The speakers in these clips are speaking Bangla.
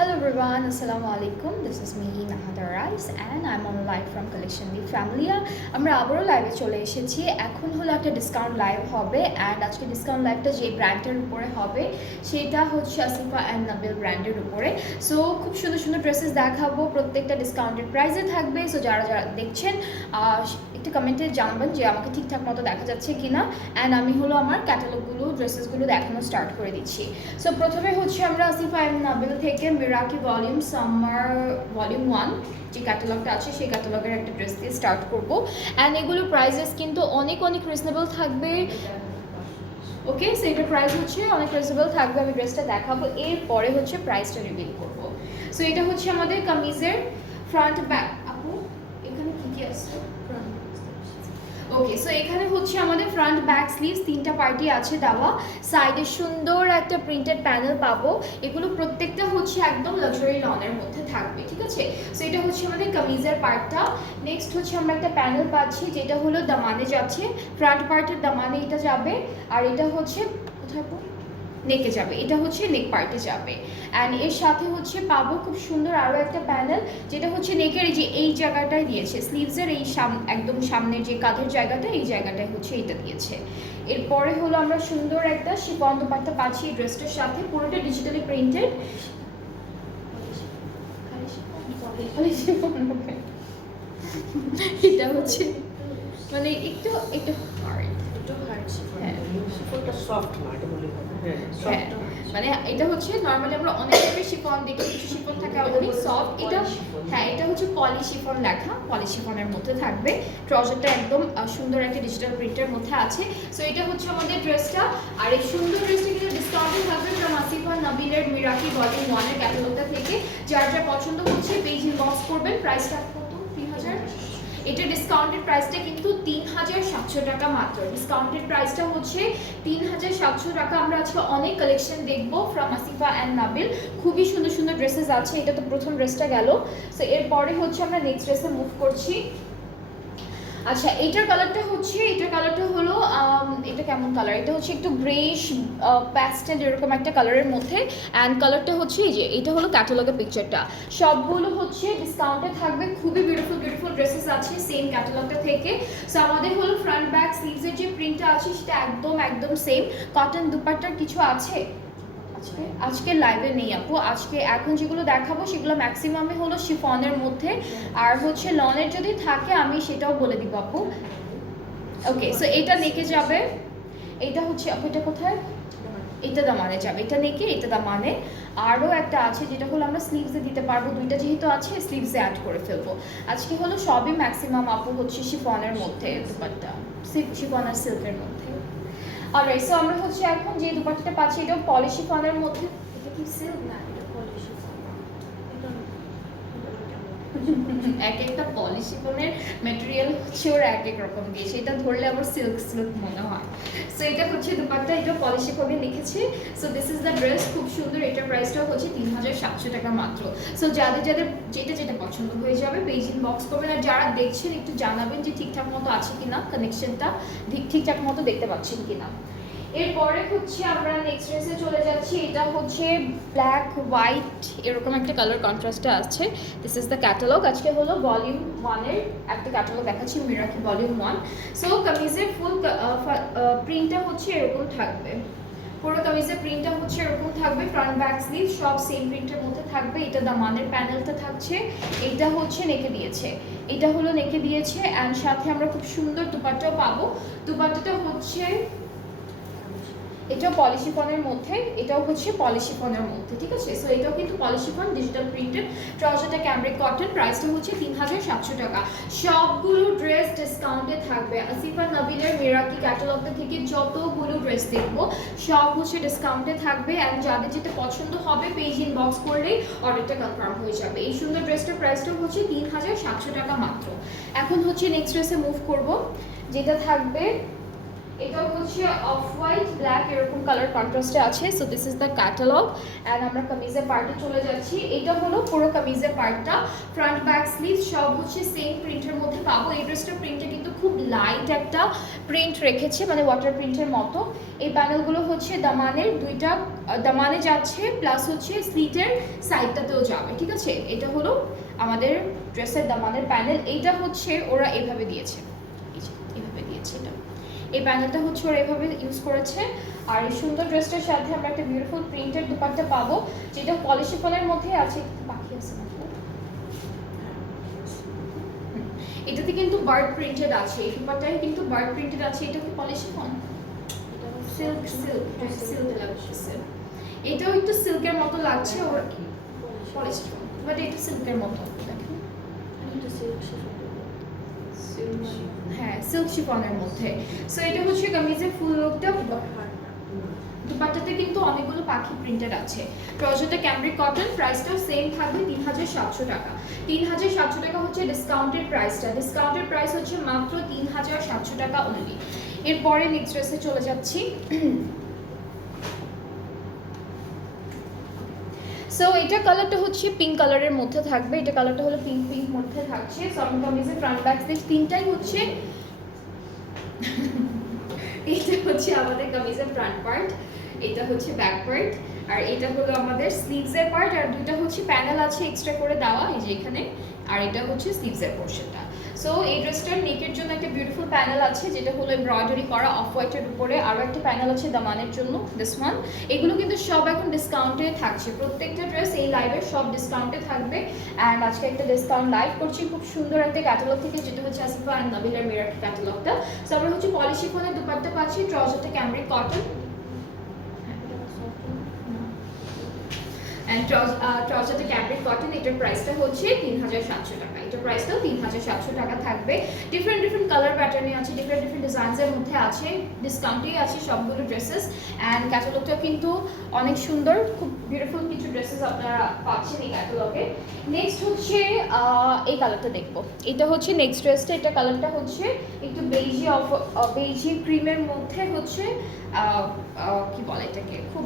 Hello everyone, Assalamu alaikum. This is me Nahada Rice and I'm on live from Collection the Familia. আমরা আবারও লাইভে চলে এসেছি। এখন হলো একটা ডিসকাউন্ট লাইভ হবে অ্যান্ড আজকে ডিসকাউন্ট লাইভটা যে ব্র্যান্ডের উপরে হবে সেটা হচ্ছে আসিফা অ্যান্ড নাবিল ব্র্যান্ডের উপরে। সো খুব সুন্দর সুন্দর ড্রেসেস দেখাবো, প্রত্যেকটা ডিসকাউন্টেড প্রাইসে থাকবে। সো যারা যারা দেখছেন একটু কমেন্টে জানাবেন যে আমাকে ঠিকঠাক মতো দেখা যাচ্ছে কিনা অ্যান্ড আমি হলো আমার ক্যাটালগুলো ড্রেসেসগুলো দেখানো স্টার্ট করে দিচ্ছি। সো প্রথমে হচ্ছে আমরা আসিফা অ্যান্ড নাবিল থেকে মিরাকি ভলিউম সামার ভলিউম 1 যে ক্যাটালগটা আছে সেই ক্যাটালগের একটা ড্রেস দিয়ে স্টার্ট করবো অ্যান্ড এগুলোর প্রাইসেস কিন্তু অনেক অনেক রিজনেবল থাকবে। ওকে, সো এটার প্রাইস হচ্ছে অনেক রিজনেবল থাকবে। আমি ড্রেসটা দেখাবো, এরপরে হচ্ছে প্রাইসটা রিভিল করবো। সো এটা হচ্ছে আমাদের কামিজের ফ্রন্ট ব্যাক। আপু এখানে কী কী আছে? ওকে, সো এখানে হচ্ছে আমাদের ফ্রন্ট ব্যাক স্লিভস তিনটা পার্টি আছে দেওয়া, সাইডে সুন্দর একটা প্রিন্টেড প্যানেল পাবো। এগুলো প্রত্যেকটা হচ্ছে একদম লাক্সারি লনের মধ্যে থাকবে, ঠিক আছে। সো এটা হচ্ছে আমাদের কামিজের পার্টটা। নেক্সট হচ্ছে আমরা একটা প্যানেল পাচ্ছি যেটা হলো দামানে যাচ্ছে, ফ্রন্ট পার্টের দামানে এটা যাবে আর এটা হচ্ছে কোথায় নেকে যাবে, এটা হচ্ছে নেক পার্টে যাবে অ্যান্ড এর সাথে হচ্ছে পাবো খুব সুন্দর আরও একটা প্যানেল যেটা হচ্ছে নেকের এই যে এই জায়গাটায় দিয়েছে, স্লিভসের এই একদম সামনের যে কাঁধের জায়গাটা এই জায়গাটায় হচ্ছে এটা দিয়েছে। এরপরে হলো আমরা সুন্দর একটা শিফন দোপাট্টা পাচ্ছি এই ড্রেসটার সাথে, পুরোটা ডিজিটালি প্রিন্টেড। এটা হচ্ছে মানে একটু একটু হার্ড, মানে এটা হচ্ছে নর্মালি আমরা অনেক টাইপের শিফন দেখি, কিছু শিফন থাকে অনেক সফট, এটা হ্যাঁ এটা হচ্ছে পলি শিফন লেখা, পলি শিফনের মধ্যে থাকবে। ট্রাউজারটা একদম সুন্দর একটা ডিজিটাল প্রিন্টের মধ্যে আছে। সো এটা হচ্ছে আমাদের ড্রেসটা আর এই সুন্দর ড্রেসটা কিন্তু ডিসকাউন্টে থাকবে ফ্রম আসিফা নাবিলের মিরাকি ভলিউম 1 এর ক্যাটালগটা থেকে। যার যা পছন্দ হচ্ছে পেজ ইনবক্স করবেন। প্রাইসটা কত? 3000। এটা ডিসকাউন্টেড প্রাইসটা কিন্তু 3700 টাকা মাত্র। ডিসকাউন্টেড প্রাইসটা হচ্ছে 3700 টাকা। আমরা আজকে অনেক কালেকশন দেখবো ফ্রম আসিফা অ্যান্ড নাবিল, খুবই সুন্দর সুন্দর ড্রেসেস আছে। এটা তো প্রথম ড্রেসটা গেল। সো এরপরে হচ্ছে আমরা নেক্সট ড্রেসে মুভ করছি। আচ্ছা, এটার কালারটা হলো এটা কেমন কালার? এটা হচ্ছে একটু গ্রেইশ প্যাস্টেল এরকম একটা কালারের মধ্যে অ্যান্ড কালারটা হচ্ছে এই যে এটা হলো ক্যাটালগের পিকচারটা। সবগুলো হচ্ছে ডিসকাউন্টে থাকবে, খুবই বিউটিফুল বিউটিফুল ড্রেসেস আছে সেম ক্যাটালগটা থেকে। সো আমাদের হলো ফ্রন্ট ব্যাক স্লিভসের যে প্রিন্টটা আছে সেটা একদম একদম সেম। কটন দুপাট্টার কিছু আছে আজকে লাইভে নেই আপু, আজকে এখন যেগুলো দেখাবো সেগুলো ম্যাক্সিমামই হলো শিফনের মধ্যে আর হচ্ছে লনের যদি থাকে আমি সেটাও বলে দিব আপু। ওকে, সো এটা নেকে যাবে, এটা হচ্ছে আপু এটা কোথায়? এটা দামানে যাবে, এটা নেকে এটা দামানে। আরও একটা আছে যেটা হলো আমরা স্লিভসে দিতে পারবো, দুইটা যেহেতু আছে স্লিভসে অ্যাড করে ফেলবো। আজকে হলো সবই ম্যাক্সিমাম আপু হচ্ছে শিফনের মধ্যে, দুপাট্টা শিফন আর সিল্কের মধ্যে। অলরাইট, সো আমরা হচ্ছে এখন যে দুপাট্টাটা পাচ্ছি এটাও পলি শিফনের মধ্যে। এটা কি সিল্ক? না, এটা পলি শিফন। এক একটা পলি শিফনের ম্যাটেরিয়াল হচ্ছে ওর এক এক রকম দিয়ে, সেটা ধরলে আবার সিল্ক সিল্ক মনে হয়। সো এটা হচ্ছে দুপাট্টা, এটা পলি শিফনে লিখেছে। So this is the dress, খুব সুন্দর। এটার প্রাইসটাও হচ্ছে 3700 টাকা মাত্র। সো যাদের যাদের যেটা যেটা পছন্দ হয়ে যাবে পেজ ইনবক্স করবেন আর যারা দেখছেন একটু জানাবেন যে ঠিকঠাক মতো আছে কিনা, কানেকশনটা ঠিকঠাক মতো দেখতে পাচ্ছেন কিনা। এরপরে হচ্ছে আমরা নেক্সট ড্রেসে চলে যাচ্ছি। এটা হচ্ছে ব্ল্যাক হোয়াইট এরকম একটা কালার কন্ট্রাস্টে আছে। This is the catalogue. আজকে হলো ভলিউম 1 এর একটা ক্যাটালগ দেখাচ্ছি, মিরাকি ভলিউম 1। সো কামিজের ফুল প্রিন্টটা হচ্ছে এরকম থাকবে, পুরো কামিজের প্রিন্টটা হচ্ছে এরকম থাকবে। ফ্রন্ট ব্যাক স্লিভ সব সেম প্রিন্টের মধ্যে থাকবে। এটা দামানের প্যানেলটা থাকছে, এটা হচ্ছে নেকে দিয়েছে, এটা হলো নেকে দিয়েছে অ্যান্ড সাথে আমরা খুব সুন্দর দুপাট্টাও পাবো। দুপাট্টাটা হচ্ছে এটাও পলিশিফনের মধ্যে, এটাও হচ্ছে পলিশিফনের মধ্যে, ঠিক আছে। সো এটাও কিন্তু পলিশিফন ডিজিটাল প্রিন্টেড। ট্রাউজারটা ক্যামব্রিক কটন, প্রাইসটা হচ্ছে 3700 টাকা। সবগুলো ড্রেস ডিসকাউন্টে থাকবে। আসিফা নাবিলের মিরাকি ক্যাটালগটা থেকে যতগুলো ড্রেস দেখবো সব হচ্ছে ডিসকাউন্টে থাকবে অ্যান্ড যাদের যেটা পছন্দ হবে পেজ ইনবক্স করলেই অর্ডারটা কনফার্ম হয়ে যাবে। এই সুন্দর ড্রেসটার প্রাইসটা হচ্ছে 3700 টাকা মাত্র। এখন হচ্ছে নেক্সট ড্রেসে মুভ করব, যেটা থাকবে এটা হচ্ছে অফ হোয়াইট ব্ল্যাক এরকম কালার কন্ট্রাস্টে আছে। So this is the catalogue and আমরা কামিজের পার্টে চলে যাচ্ছি। এটা হলো পুরো কামিজের পার্টটা, ফ্রন্ট ব্যাক স্লিভ সব হচ্ছে সেম প্রিন্টের মধ্যে পাবো। এই ড্রেসটার প্রিন্টে কিন্তু খুব লাইট একটা প্রিন্ট রেখেছে, মানে ওয়াটার প্রিন্টের মতো। এই প্যানেলগুলো হচ্ছে দামানের দুইটা দামানে যাচ্ছে, প্লাস হচ্ছে স্লিটের সাইডটাতেও যাবে, ঠিক আছে। এটা হলো আমাদের ড্রেসের দামানের প্যানেল। এইটা হচ্ছে ওরা এভাবে দিয়েছে, এভাবে দিয়েছে। এটা এই প্যানেলটা হচ্ছে ওরা এভাবে ইউজ করেছে। আর এই সুন্দর ড্রেসটার সাথে আমরা একটা বিউটিফুল প্রিন্টেড দুপাট্টা পাবো, যেটা পলি শিফনের মধ্যে আছে। একটু বাকি আছে না, এটাতে কিন্তু বার্ড প্রিন্টেড আছে। এই দুপাট্টায় কিন্তু বার্ড প্রিন্টেড আছে। এটা কি পলি শিফন? সিল্ক সিল্ক সিল্ক লাগছে। এটাও একটু সিল্কের মতো লাগছে, ওর পলি শিফন, বাট এটা সিল্কের মতো। দেখেন, হ্যাঁ সিল্ক শিফনের মধ্যে। সো এটা হচ্ছে কামিজের ফুল লুকটা। দুপাট্টাতে কিন্তু অনেকগুলো পাখি প্রিন্টেড আছে। ট্রাউজারটা ক্যামব্রিক কটন, প্রাইসটাও সেম থাকবে 3700 টাকা। 3700 টাকা হচ্ছে ডিসকাউন্টেড প্রাইসটা। ডিসকাউন্টেড প্রাইস হচ্ছে মাত্র 3700 টাকা অনলি। এরপরে নেক্সট ড্রেসে চলে যাচ্ছি। সো এটা কালারটা হচ্ছে পিঙ্ক কালারের মধ্যে থাকবে। এটা কালারটা হলো পিঙ্ক পিঙ্ক মধ্যে থাকছে। সো আমি কামিজের ফ্রন্ট ব্যাক স্লিভ তিনটাই হচ্ছে এটা হচ্ছে আমাদের কামিজের ফ্রন্ট পার্ট, এটা হচ্ছে ব্যাক পার্ট, আর এটা হলো আমাদের স্লিভসের পার্ট। আর দুটো হচ্ছে প্যানেল আছে এক্সট্রা করে দেওয়া, এই যে এখানে। আর এটা হচ্ছে স্লিভসের পোর্শনটা। সো এই ড্রেসটার নেকের জন্য একটা বিউটিফুল প্যানেল আছে, যেটা হলো এমব্রয়ডারি করা অফ হোয়াইটের উপরে। আরও একটা প্যানেল আছে দামানের জন্য, দিস ওয়ান। এগুলো কিন্তু সব এখন ডিসকাউন্টে থাকছে। প্রত্যেকটা ড্রেস এই লাইভের সব ডিসকাউন্টে থাকবে। অ্যান্ড আজকে একটা ডিসকাউন্ট লাইভ করছি খুব সুন্দর একটা ক্যাটালগ থেকে, যেটা হচ্ছে আসিফা অ্যান্ড নাবিলের মিরার ক্যাটালগটা। সো আমরা হচ্ছে পলি শিফনের দুপাট্টা পাচ্ছি, ট্রাউজারটা ক্যামব্রিক কটন, অ্যান্ড ট্রাউজারটা ক্যামব্রিক কটন। এটার প্রাইসটা হচ্ছে 3700 টাকা। এটার প্রাইসটাও 3700 টাকা থাকবে। ডিফারেন্ট ডিফারেন্ট কালার প্যাটার্নে আছে, ডিফারেন্ট ডিফারেন্ট ডিজাইনসের মধ্যে আছে, ডিসকাউন্টেই আছে সবগুলো ড্রেসেস। অ্যান্ড ক্যাটালগটা কিন্তু অনেক সুন্দর, খুব বিউটিফুল কিছু ড্রেসেস আপনারা পাচ্ছেন এই ক্যাটালগে। নেক্সট হচ্ছে এই কালারটা দেখবো। এটা হচ্ছে নেক্সট ড্রেসটা। এটা কালারটা হচ্ছে একটু বেইজি অফ বেইজি ক্রিমের মধ্যে হচ্ছে কি বলে এটাকে, খুব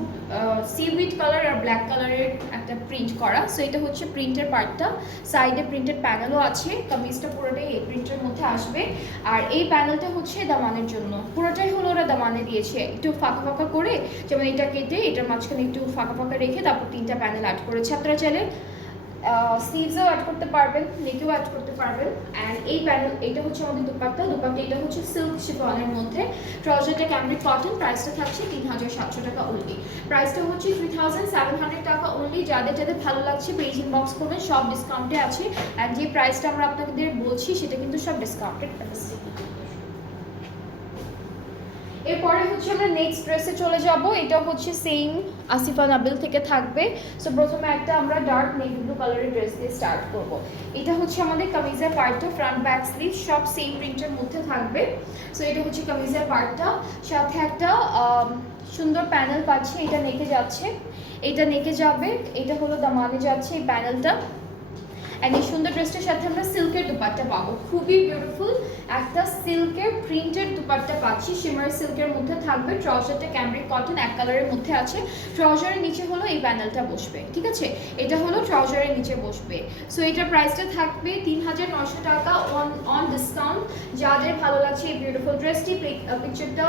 সিউইড কালার আর ব্ল্যাক কালারের একটা প্রিন্ট করা। সো এটা হচ্ছে প্রিন্টের পার্টটা, সাইডে প্রিন্টেড প্যানেলও আছে। কামিজটা পুরোটাই এই প্রিন্টের মধ্যে আসবে। আর এই প্যানেলটা হচ্ছে দামানের জন্য, পুরোটাই হলো ওরা দামানে দিয়েছে একটু ফাঁকা ফাঁকা করে, যেমন এটা কেটে এটার মাঝখানে একটু ফাঁকা ফাঁকা রেখে তারপর তিনটা প্যানেল অ্যাড করেছে। আপনারা চাইলে স্লিভসও অ্যাড করতে পারবেন, নেকেও অ্যাড করতে পারবেন। অ্যান্ড এই প্যানেল, এটা হচ্ছে আমাদের দুপাট্টা। এটা হচ্ছে সিল্ক শিফনের মধ্যে। ট্রাউজারটা ক্যামব্রিক কটন, প্রাইসটা থাকছে 3700 টাকা অনলি। প্রাইসটা হচ্ছে 3700 টাকা অনলি। যাদের যাদের ভালো লাগছে পেজ ইনবক্স করবেন, সব ডিসকাউন্টে আছে। অ্যান্ড যে প্রাইসটা আমরা আপনাদের বলছি সেটা কিন্তু সব ডিসকাউন্টেড প্রাইস। এরপরে হচ্ছে আমরা নেক্সট ড্রেসে চলে যাব। এটা হচ্ছে সেম আসিফা নাবিল থেকে থাকবে। সো প্রথমে একটা আমরা ডার্ক নেভি ব্লু কালারের ড্রেস দিয়ে স্টার্ট করব। এটা হচ্ছে আমাদের কামিজের পার্টটা, ফ্রন্ট ব্যাক স্লিভ সব সেম প্রিন্টের মধ্যে থাকবে। সো এটা হচ্ছে কামিজের পার্টটা, সাথে একটা সুন্দর প্যানেল পাচ্ছি। এটা নেকে যাচ্ছে, এটা নেকে যাবে, এটা হলো দামানে যাচ্ছে এই প্যানেলটা। অ্যান্ড এই সুন্দর ড্রেসটার সাথে আমরা সিল্কের দুপাট্টা পাবো, খুবই বিউটিফুল একটা সিল্কের প্রিন্টেড দুপাট্টা পাচ্ছি, শিমার সিল্কের মধ্যে থাকবে। ট্রাউজারটা ক্যামব্রিক কটন এক কালারের মধ্যে আছে। ট্রাউজারের নিচে হলো এই প্যানেলটা বসবে, ঠিক আছে। এটা হলো ট্রাউজারের নিচে বসবে। সো এটার প্রাইসটা থাকবে 3900 টাকা অন ডিসকাউন্ট। যাদের ভালো লাগছে এই বিউটিফুল ড্রেসটি, পিকচারটা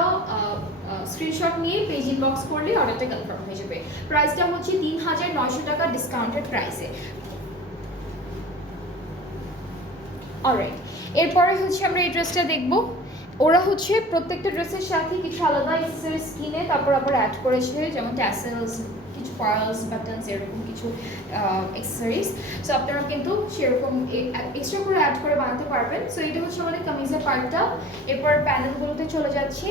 স্ক্রিনশট নিয়ে পেজ ইনবক্স করলে অর্ডারটা কনফার্ম হয়ে যাবে। প্রাইসটা হচ্ছে 3900 টাকা ডিসকাউন্টেড প্রাইসে। অলরাইট, এরপরে হচ্ছে আমরা এই ড্রেসটা দেখব। ওরা হচ্ছে প্রত্যেকটা ড্রেসের সাথে কিছু আলাদা অ্যাক্সেসরিজ কিনে তারপর আবার অ্যাড করেছে, যেমন ট্যাসেলস, কিছু পার্লস, বাটনস, এরকম কিছু অ্যাক্সেসরিজ। সো আপনারা কিন্তু সেরকম এক্সট্রা করে অ্যাড করে বানাতে পারবেন। সো এটা হচ্ছে আমাদের কামিজের পার্টটা। এরপর প্যানেলগুলোতে চলে যাচ্ছি।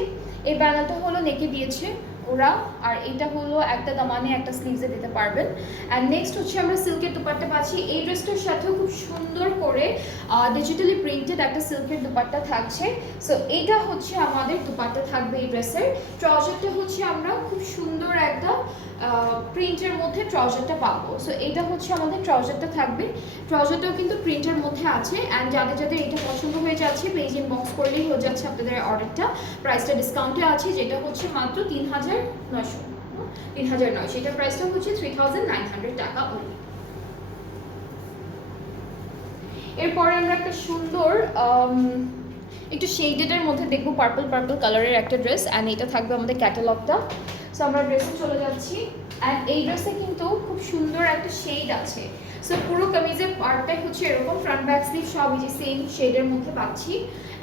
এই প্যানেলটা হলো নেকে দিয়েছে ওরা, আর এটা হলো একটা দামানে একটা স্লিভসে দিতে পারবেন। অ্যান্ড নেক্সট হচ্ছে আমরা সিল্কের দুপাট্টা পাচ্ছি। এই ড্রেসটার সাথেও খুব সুন্দর করে ডিজিটালি প্রিন্টেড একটা সিল্কের দুপাট্টা থাকছে। সো এইটা হচ্ছে আমাদের দুপাট্টা থাকবে এই ড্রেসের। ট্রাউজারটা হচ্ছে আমরা খুব সুন্দর একটা প্রিন্টের মধ্যে ট্রাউজারটা পাবো। সো এটা হচ্ছে আমাদের ট্রাউজারটা থাকবে, ট্রাউজারটাও কিন্তু প্রিন্টের মধ্যে আছে। অ্যান্ড যাদের যাদের এটা পছন্দ হয়ে যাচ্ছে পেজ ইনবক্স করলেই হয়ে যাচ্ছে আপনাদের অর্ডারটা। প্রাইসটা ডিসকাউন্টে আছে, যেটা হচ্ছে মাত্র 3900, 3900, এটার প্রাইসটা হচ্ছে 3900 টাকা অনলি। এরপরে আমরা একটা সুন্দর একটু শেডেডের মধ্যে দেখবো, পার্পল কালারের একটা ড্রেস। অ্যান্ড এটা থাকবে আমাদের ক্যাটালগটা। সো আমরা ড্রেসে চলে যাচ্ছি। অ্যান্ড এই ড্রেসে কিন্তু খুব সুন্দর একটা শেড আছে। সো পুরো কামিজের পার্টটাই হচ্ছে এরকম, ফ্রন্ট ব্যাক স্লিভ সব এই যে সেম শেডের মধ্যে পাচ্ছি।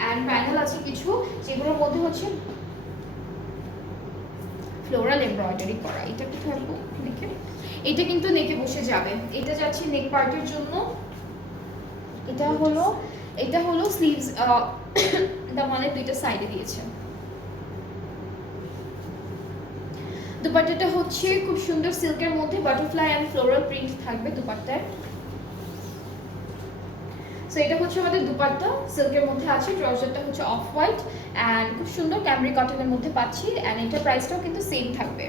অ্যান্ড প্যানেল আছে কিছু, যেগুলোর মধ্যে হচ্ছে ফ্লোরাল এমব্রয়ডারি করা। এটা কি থাকবো দেখে, এটা কিন্তু নেকে বসে যাবে। এটা যাচ্ছে নেক পার্টের জন্য। এটা হলো স্লিভস, দামানের দুইটা সাইডে দিয়েছে। দুপাট্টাটা হচ্ছে খুব সুন্দর সিল্কের মধ্যে বাটারফ্লাই এন্ড ফ্লোরাল প্রিন্ট থাকবে দুপাট্টায়। সো এটা হচ্ছে আমাদের দুপাট্টা, সিল্কের মধ্যে আছে। ট্রাউজারটা হচ্ছে অফ হোয়াইট এন্ড খুব সুন্দর ক্যামরি কটনের মধ্যে পাচ্ছি। এন্ড এটার প্রাইসটাও কিন্তু সেম থাকবে,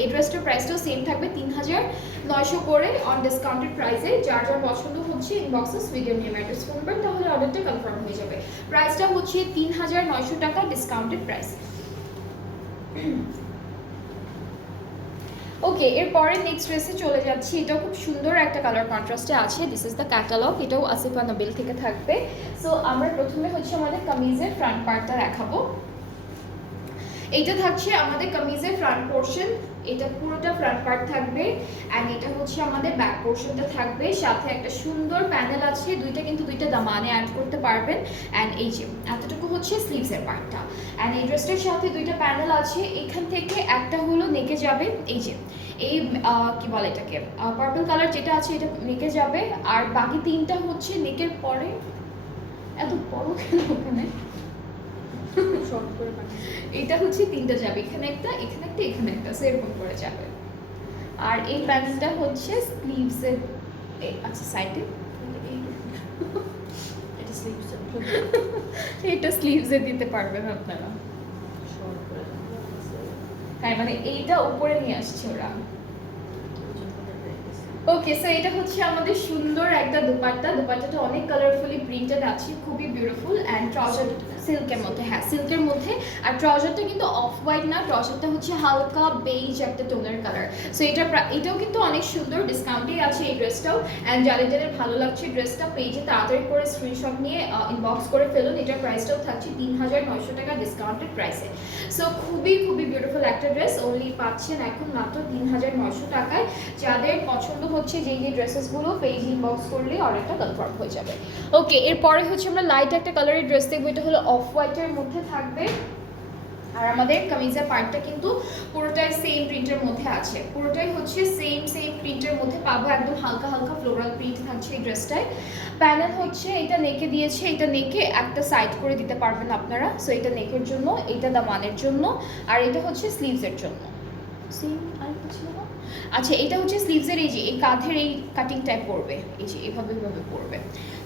এই ড্রেসটার প্রাইসটাও সেম থাকবে 3900 করে অন ডিসকাউন্টেড প্রাইসে। যার যার পছন্দ হচ্ছে ইনবক্সে ভিডিও নিয়ে অ্যাড্রেস ফোন করবেন, তাহলে অর্ডারটা কনফার্ম হয়ে যাবে। প্রাইসটা হচ্ছে 3900 টাকা ডিসকাউন্টেড প্রাইস। ওকে, এরপরে নেক্সট ড্রেসে চলে যাচ্ছি। এটাও খুব সুন্দর একটা কালার কন্ট্রাস্টে আছে। দিস ইজ দ্য ক্যাটালগ, এটাও আসিফা নোবেল থেকে থাকবে। সো আমরা প্রথমে হচ্ছে আমাদের কামিজের ফ্রন্ট পার্টটা দেখাবো। এটা থাকছে আমাদের কামিজের ফ্রন্ট পোর্শন, এটা পুরোটা ফ্রন্ট পার্ট থাকবে। অ্যান্ড এটা হচ্ছে আমাদের ব্যাক পোর্শনটা থাকবে, সাথে একটা সুন্দর প্যানেল আছে। দুইটা দামানে অ্যাড করতে পারবেন। অ্যান্ড এই যে এতটুকু হচ্ছে স্লিভসের পার্টটা। অ্যান্ড এই ড্রেসটার সাথে দুইটা প্যানেল আছে। এখান থেকে একটা হলো নেকে যাবে, এই যে এই কি বলে এটাকে পার্পল কালার যেটা আছে এটা নেকে যাবে। আর বাকি তিনটা হচ্ছে নেকের পরে। এত বড় কেন ওখানে, এটা হচ্ছে তিনটা যাবে, এখানে একটা, এখানে একটা, এখানে একটা, সেরকম করে যাবে। আর এই প্যানেলটা হচ্ছে স্লিভসের, আচ্ছা সাইডে এটা স্লিভসে দিতে পারবেন আপনারা। হ্যাঁ, মানে এইটা উপরে নিয়ে আসছে ওরা। ওকে, সো এটা হচ্ছে আমাদের সুন্দর একটা দুপাট্টা। দুপাট্টাটা অনেক কালারফুলি প্রিন্টেড আছে, খুবই বিউটিফুল। অ্যান্ড ট্রাউজার সিল্কের মধ্যে, হ্যাঁ সিল্কের মধ্যে। আর ট্রাউজারটা কিন্তু অফ হোয়াইট না, ট্রাউজারটা হচ্ছে হালকা বেজ একটা টোনের কালার। সো এটাও কিন্তু অনেক সুন্দর, ডিসকাউন্টেই আছে এই ড্রেসটাও। অ্যান্ড যাদের যাদের ভালো লাগছে ড্রেসটা পেজে তাড়াতাড়ি করে স্ক্রিনশট নিয়ে ইনবক্স করে ফেলুন। এটার প্রাইসটাও থাকছে 3900 টাকা ডিসকাউন্টেড প্রাইসে। সো খুবই বিউটিফুল একটা ড্রেস, অনলি পাচ্ছেন এখন মাত্র 3900 টাকায়। যাদের পছন্দ হচ্ছে যেই ড্রেসেসগুলো পেজ ইনবক্স করলে অর্ডারটা কনফার্ম হয়ে যাবে। ওকে, এরপরে হচ্ছে আমরা লাইট একটা কালারের ড্রেস দেখবো। এটা হলো অফ হোয়াইটের মধ্যে থাকবে। আর আমাদের কামিজের পার্টটা কিন্তু পুরোটাই সেম প্রিন্টের মধ্যে আছে, পুরোটাই হচ্ছে সেম প্রিন্টের মধ্যে পাবো। একদম হালকা ফ্লোরাল প্রিন্ট থাকছে এই ড্রেসটায়। প্যানেল হচ্ছে এটা নেকে দিয়েছে, এটা নেকে একটা সাইড করে দিতে পারবেন আপনারা। সো এটা নেকের জন্য, এটা দামানের জন্য, আর এটা হচ্ছে স্লিভসের জন্য। সেম আর কিছু না, আচ্ছা এটা হচ্ছে স্লিভসের এই যে এই কাঁধের এই কাটিং টাইপ পড়বে, এই যে এইভাবে পড়বে।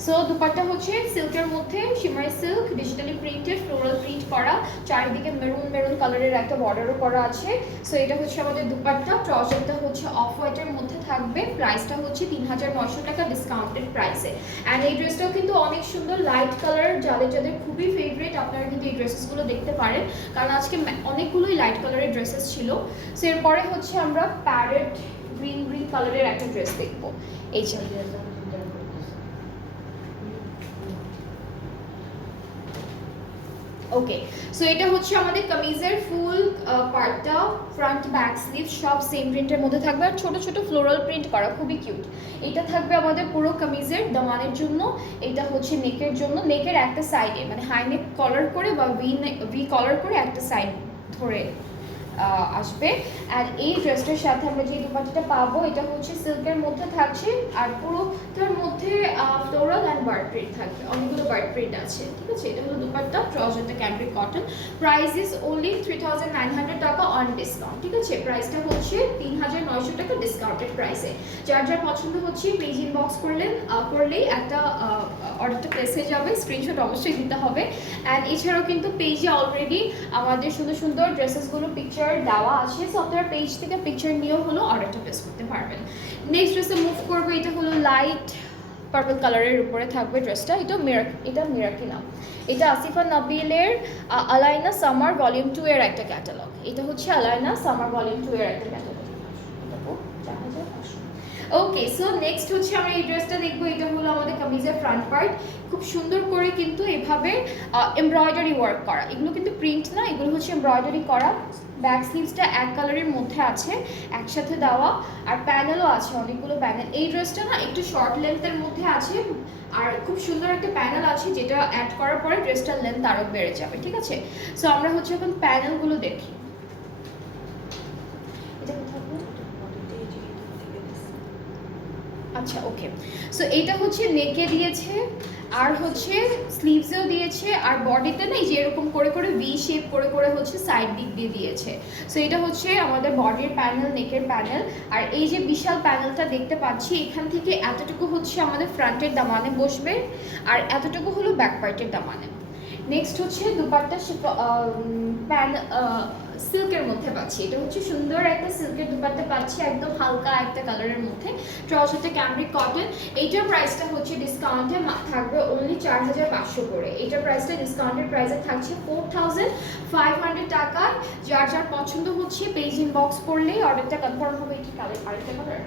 সো দুপাট্টা হচ্ছে সিল্কের মধ্যে, shimmery silk, digitally printed, floral print করা, চারিদিকে মেরুন কালারের একটা বর্ডারও করা আছে। সো এটা হচ্ছে আমাদের দুপাট্টা। ট্রাউজারটা হচ্ছে অফ হোয়াইটের মধ্যে থাকবে। প্রাইসটা হচ্ছে 3900 টাকা ডিসকাউন্টেড প্রাইসে। অ্যান্ড এই ড্রেসটাও কিন্তু অনেক সুন্দর লাইট কালার, যাদের খুবই ফেভারিট আপনারা কিন্তু এই ড্রেসেসগুলো দেখতে পারেন, কারণ আজকে অনেকগুলোই লাইট কালারের ড্রেসেস ছিল। সো এরপরে হচ্ছে আমরা প্যারেট গ্রিন কালারের একটা ড্রেস দেখবো। এই যে ওকে, সো এটা হচ্ছে আমাদের কামিজের ফুল পার্টটা, ফ্রন্ট ব্যাক স্লিভ সব সেম প্রিন্টের মধ্যে থাকবে। আর ছোট ফ্লোরাল প্রিন্ট করা, খুবই কিউট। এটা থাকবে আমাদের পুরো কামিজের দামানের জন্য। এটা হচ্ছে নেকের জন্য, নেকের একটা সাইডে মানে হাই নেক কলার করে বা ভি কলার করে একটা সাইড ধরে আসবে। আর এই ড্রেসটার সাথে আমরা যে দুপাট্টাটা পাবো এটা হচ্ছে সিল্কের মধ্যে থাকছে। আর পুরোটার মধ্যে ফ্লোরাল অ্যান্ড বার্ড প্রিন্ট থাকবে, অনেকগুলো বার্ড প্রিন্ট আছে, ঠিক আছে। এটা হলো দুপাট্টা, ট্রাউজারটা cambric cotton. Price is only 3900 taka on discount, ঠিক আছে? প্রাইসটা হচ্ছে ৩,৯০০ টাকা ডিসকাউন্টেড প্রাইসে। যার যার পছন্দ হচ্ছে পেজ ইনবক্স করলেই একটা অর্ডারটা প্লেস হয়ে যাবে। স্ক্রিনশট অবশ্যই দিতে হবে। অ্যান্ড এছাড়াও কিন্তু পেজে অলরেডি আমাদের সুন্দর সুন্দর ড্রেসেসগুলো পিকচার দেওয়া আছে, সো আপনারা পেজ থেকে পিকচার নিয়েও হলো অর্ডারটা প্লেস করতে পারবেন। নেক্সট ড্রেসে মুভ করবো, এটা হলো লাইট পার্পল কালারের উপরে থাকবে ড্রেসটা। এটা মিরাকি না, এটা আসিফা নাবিলের আলাইনা সামার ভলিউম 2 এর একটা ক্যাটালগ। এটা হচ্ছে আলাইনা সামার ভলিউম 2 এর একটা ক্যাটালগ। ওকে, সো নেক্সট হচ্ছে আমরা এই ড্রেসটা দেখবো। এটা হলো আমাদের কামিজের ফ্রন্ট পার্ট, খুব সুন্দর করে কিন্তু এভাবে এমব্রয়ডারি ওয়ার্ক করা। এগুলো কিন্তু প্রিন্ট না, এগুলো হচ্ছে এমব্রয়ডারি করা। ব্যাক স্লিভসটা এক কালারের মধ্যে আছে, একসাথে দেওয়া, আর প্যানেলও আছে, অনেকগুলো প্যানেল। এই ড্রেসটা না একটু শর্ট লেন্থের মধ্যে আছে, আর খুব সুন্দর একটা প্যানেল আছে যেটা অ্যাড করার পরে ড্রেসটার লেন্থ আরও বেড়ে যাবে, ঠিক আছে? সো আমরা হচ্ছে এখন প্যানেলগুলো দেখি। আচ্ছা, ওকে। সো এইটা হচ্ছে নেকে দিয়েছে, আর হচ্ছে স্লিভসেও দিয়েছে, আর বডিতে না এই যে এরকম করে করে ভি শেপ করে করে হচ্ছে সাইড দিক দিয়ে দিয়েছে। সো এটা হচ্ছে আমাদের বডির প্যানেল, নেকের প্যানেল। আর এই যে বিশাল প্যানেলটা দেখতে পাচ্ছি, এখান থেকে এতটুকু হচ্ছে আমাদের ফ্রন্টের দামানে বসবে, আর এতটুকু হলো ব্যাক পার্টের দামানে। নেক্সট হচ্ছে দুপাট্টা সিল্কের মধ্যে পাচ্ছি। এটা হচ্ছে সুন্দর একটা সিল্কের দুপাট্টা পাচ্ছি, একদম হালকা একটা কালারের মধ্যে। ট্রাউজারটা ক্যামব্রিক কটন। এইটার প্রাইসটা হচ্ছে ডিসকাউন্টে থাকবে অনলি 4,500 করে। এইটার প্রাইসটা ডিসকাউন্টের প্রাইসে থাকছে 4,500 টাকা। যার যার পছন্দ হচ্ছে পেজ ইনবক্স করলেই অর্ডারটা কনফার্ম হবে। এটি কালার, আরেকটা কালার।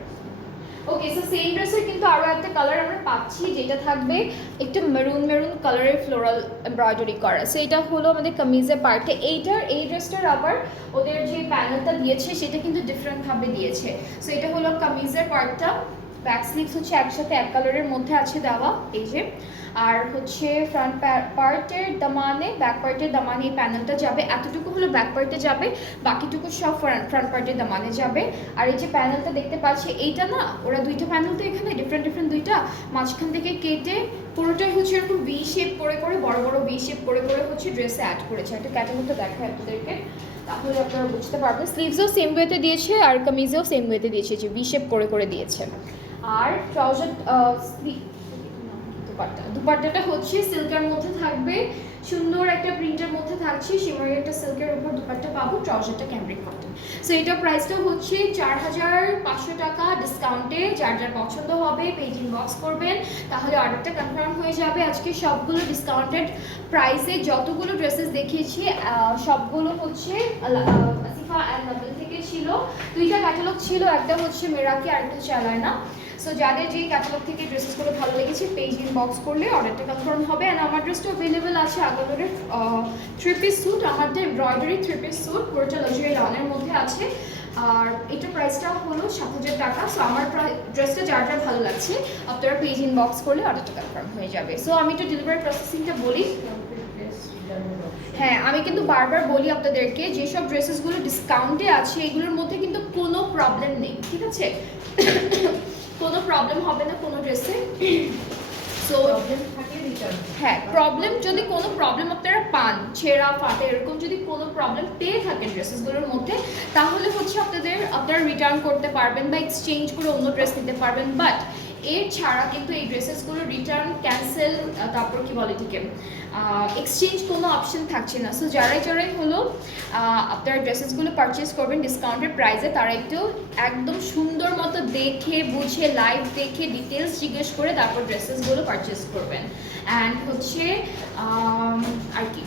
ওকে, সো সেম ড্রেসের কিন্তু আরও একটা কালার আমরা পাচ্ছি, যেটা থাকবে একটু মেরুন কালারের ফ্লোরাল এমব্রয়ডারি করা। সো এটা হলো আমাদের কামিজের পার্টে। এই ড্রেসটার আবার ওদের যে প্যানেলটা দিয়েছে সেটা কিন্তু ডিফারেন্টভাবে দিয়েছে। সো এটা হলো কামিজের পার্টটা। ব্যাক স্লিভস হচ্ছে একসাথে এক কালারের মধ্যে আছে দেওয়া, এই যে। আর হচ্ছে ফ্রন্ট পার্টের দামানে, ব্যাক পার্টের দামানে এই প্যানেলটা যাবে, এতটুকু হলো ব্যাক পার্টে যাবে, বাকিটুকু সব ফ্রন্ট পার্টের দামানে যাবে। আর এই যে প্যানেলটা দেখতে পাচ্ছি, এইটা না ওরা দুইটা প্যানেল তো এখানে ডিফারেন্ট দুইটা, মাঝখান থেকে কেটে পুরোটাই হচ্ছে এরকম ভি শেপ করে করে, বড় বড় ভি শেপ করে করে হচ্ছে ড্রেসে অ্যাড করেছে। একটা ক্যাটালগটা দেখায় আপনাদেরকে, তাহলে আপনারা বুঝতে পারবেন। স্লিভসও সেম ওয়েতে দিয়েছে, আর কামিজেও সেম ওয়েতে দিয়েছে, যে ভি শেপ করে করে দিয়েছে। আর ট্রাউজার দুপাট্টাটা হচ্ছে সিল্কের মধ্যে থাকবে, সুন্দর একটা প্রিন্টের মধ্যে থাকছে, শিমারি একটা সিল্কের উপর দুপাট্টা পাবো। ট্রাউজারটা ক্যামব্রিক কটন। সো এটার প্রাইসটা হচ্ছে 4,500 টাকা ডিসকাউন্টে। যার যার পছন্দ হবে পেজ ইনবক্স করবেন, তাহলে অর্ডারটা কনফার্ম হয়ে যাবে। আজকে সবগুলো ডিসকাউন্টেড প্রাইসে যতগুলো ড্রেসেস দেখিয়েছি সবগুলো হচ্ছে আসিফা অ্যান্ড নাবিল থেকে ছিল। দুইটা ক্যাটালগ ছিল, একটা হচ্ছে মেরাকি আর একটা হচ্ছে আলাইনা। সো যাদের যেই ক্যাটালগ থেকে ড্রেসেসগুলো ভালো লেগেছে পেজ ইনবক্স করলে অর্ডারটা কনফার্ম হবে। অ্যান্ড আমার ড্রেসটা অ্যাভেলেবেল আছে আগালোরের 3 পিস স্যুট, আমাদের এমব্রয়ডারি 3 পিস স্যুট, পুরোটা লাক্সারি লনের মধ্যে আছে। আর এটার প্রাইসটা হলো 7,000 টাকা। সো আমার ড্রেসটা যার যার ভালো লাগছে আপনারা পেজ ইনবক্স করলে অর্ডারটা কনফার্ম হয়ে যাবে। সো আমি একটু ডেলিভারি প্রসেসিংটা বলি। হ্যাঁ, আমি কিন্তু বারবার বলি আপনাদেরকে, যেসব ড্রেসেসগুলো ডিসকাউন্টে আছে এগুলোর মধ্যে কিন্তু কোনো প্রবলেম নেই, ঠিক আছে? কোনো প্রবলেম হবে না কোনো ড্রেসে। সো হ্যাঁ, প্রবলেম যদি কোনো প্রবলেম আপনারা পান, ছেঁড়া ফাটে এরকম যদি কোনো প্রবলেম পেয়ে থাকেন ড্রেসেসগুলোর মধ্যে, তাহলে হচ্ছে আপনারা রিটার্ন করতে পারবেন বা এক্সচেঞ্জ করে অন্য ড্রেস নিতে পারবেন। বাট এর ছাড়া কিন্তু এই ড্রেসেসগুলো রিটার্ন, ক্যান্সেল, তারপর কি বলে ঠিক এক্সচেঞ্জ কোনো অপশন থাকছে না। সো যারাই হলো আপনারা ড্রেসেসগুলো পারচেস করবেন ডিসকাউন্টেড প্রাইসে, তারা একদম সুন্দর মতো দেখে বুঝে, লাইভ দেখে, ডিটেলস জিজ্ঞেস করে তারপর ড্রেসেসগুলো পারচেস করবেন। অ্যান্ড হচ্ছে আর কি,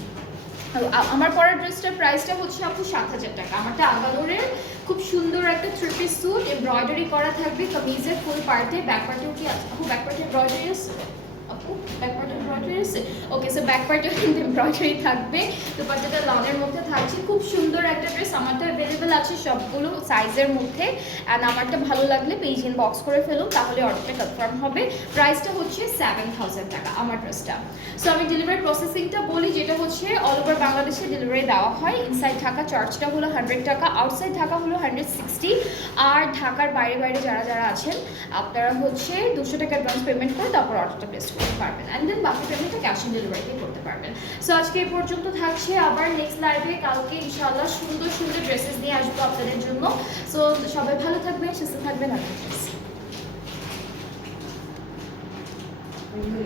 আমার পরার ড্রেসটার প্রাইসটা হচ্ছে আপু 7,000 টাকা। আমারটা আগালোরের খুব সুন্দর একটা 3 পিস স্যুট, এমব্রয়ডারি করা থাকবে কামিজের ফুল পার্টে। ব্যাক পার্টেও কি আছে আপু? ব্যাক পার্টে এমব্রয়ডারি আছে আপু? ব্যাক পার্টে এমব্রয়ডারি আছে? ওকে, সো ব্যাক পার্টেও কিন্তু এমব্রয়ডারি থাকবে, দুপাট্টাটা লনের মধ্যে থাকছে। খুব সুন্দর একটা ড্রেস, আমারটা অ্যাভেলেবেল আছে সবগুলো সাইজের মধ্যে। অ্যান্ড আমারটা ভালো লাগলে পেজ ইনবক্স করে ফেলুন, তাহলে অর্ডারটা কনফার্ম হবে। প্রাইসটা হচ্ছে 7,000 টাকা আমার ড্রেসটা। সো আমি ডেলিভারি প্রসেসিংটা বলি, যেটা হচ্ছে অল ওভার বাংলাদেশে ডেলিভারি দেওয়া হয়। ইনসাইড ঢাকা চার্জটা হলো 100 টাকা, আউটসাইড ঢাকা হলো 160। আর ঢাকার বাইরে যারা আছেন আপনারা হচ্ছে 200 টাকা অ্যাডভান্স পেমেন্ট করে তারপর অর্ডারটা প্লেস করুন। করতে পারবেন, অ্যান্ড দেন বাকি পেমেন্টটা ক্যাশ অন ডেলিভারিতে করতে পারবেন। সো আজকে এই পর্যন্ত থাকছে, আবার নেক্সট লাইভে কালকে ইনশাআল্লাহ সুন্দর সুন্দর ড্রেসেস নিয়ে আসবো আপনাদের জন্য। সো সবাই ভালো থাকবেন, সুস্থ থাকবেন, আল্লাহ হাফেজ।